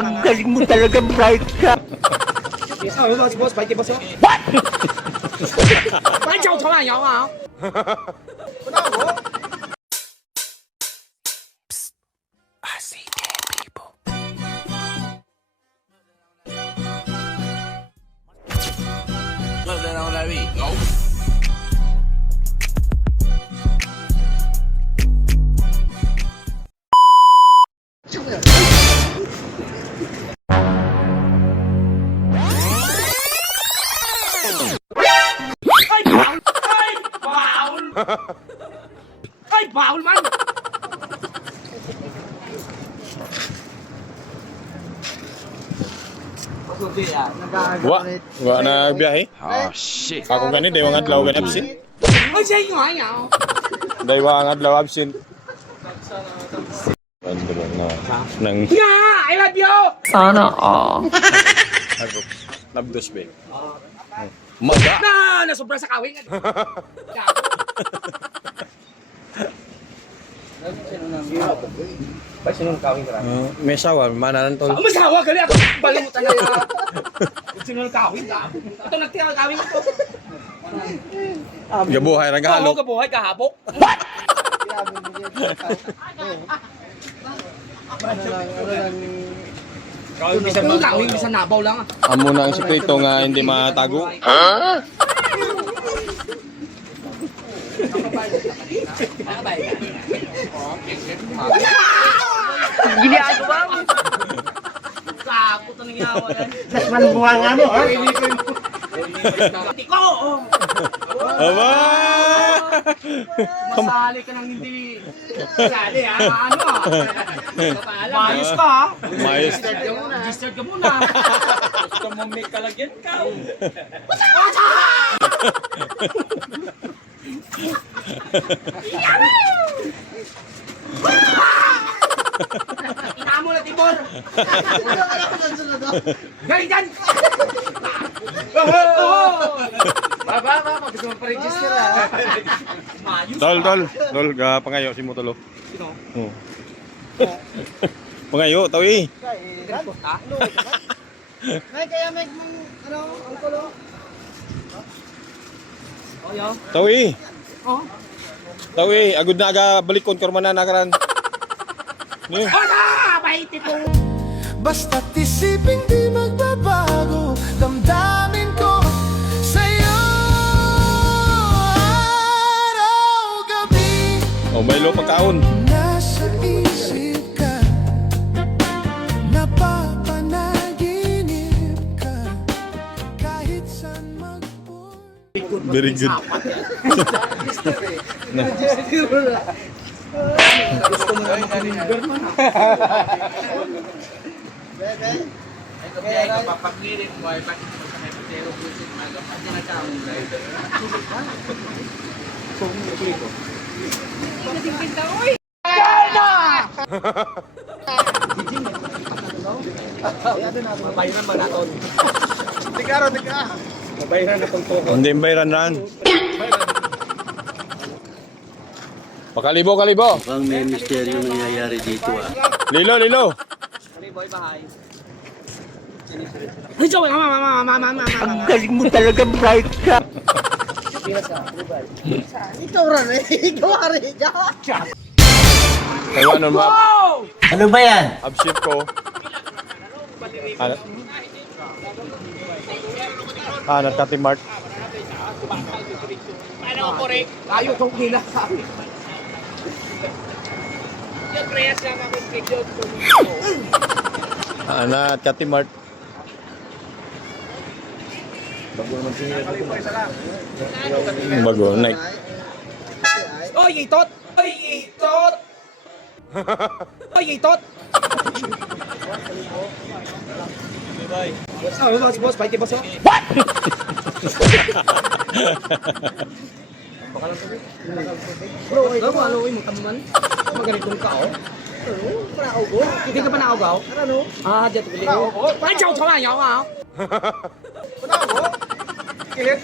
Ang galing mo talaga, bright ka. boss,快啲 boss。快做草人有啊！ Ay, bawal man! Wa na biyahe. Oh shit. Ako gani day mga adlaw gani absent. Ay, siya yung ayaw. Day mga adlaw absent. Ano na nang Nga! I love you! Sana all. nabdos be. Maga. Na! Nasobra sa kawing. May sawa mananan tol. Ang masawa gali ako. Balimutan na ka. Sino ng kawing ka? Ito nagtira ng kawing ito. Gabuhay ra Oo, gahalok. kabuhay, kahabok. Yung kawing, bisa nabaw lang. Amo na ang sekreto nga hindi matago. Ginagawa mo. Kapot na nangyyawa yan. Nasman buha nga mo, ha? Tiko! Aba! Masali ka nang hindi. Masali ha? Ano ah? Mayos ka ha? Mayos. Registered ka muna. Gusto mo may kalagyan ka. Ina mo na Tibor. Galing dyan! Baba, gusto mo pa-register ha? Mayos Tol, ga pangayo si Motulo. Oh. Pangayo, tawi. May kaya may ano, ang kulo. Oh, yo. Tawi. Oh. Tawi, agud na aga balikon kormana nakaran. Ni. Hola! Baiti po! Basta't isipin di magbabago damdamin ko sa'yo araw-gabi. Oh, may lo pagkaon. Nasa isip ka, napapanaginip ka, kahit saan magpunta. Very good. Gusto mo naman kami Berman ha? Kaya papagirin mo ay bakit mo sa may patero pusin mga pati na kamo driver. So, ito. Mabayaran ba natin? Tika. Mabayaran na itong tuhod. Hindi bayran ran. Pakalibo. Mukhang may misteryo nangyayari dito ah. Lilo. Boy, bahay. Ang galing mo talaga, bright ka. Ikaw rin eh. Ikaw rin. Kaya ano ba? Ano ba yan? Absent ko. Nagkati Mart. Ano ko rin? Ayaw kong hila sa akin. Yung prayas lang ako schedule. Nagkati Mart. Bago, Nike. Oy, itot! Boss, pahit boss. What? Bro, ano mo taman? Maganitong ka oh. Hindi ka pa naugaw? Ano? Diyan tuloy. Ay, chow chow ayaw ah. Kilit.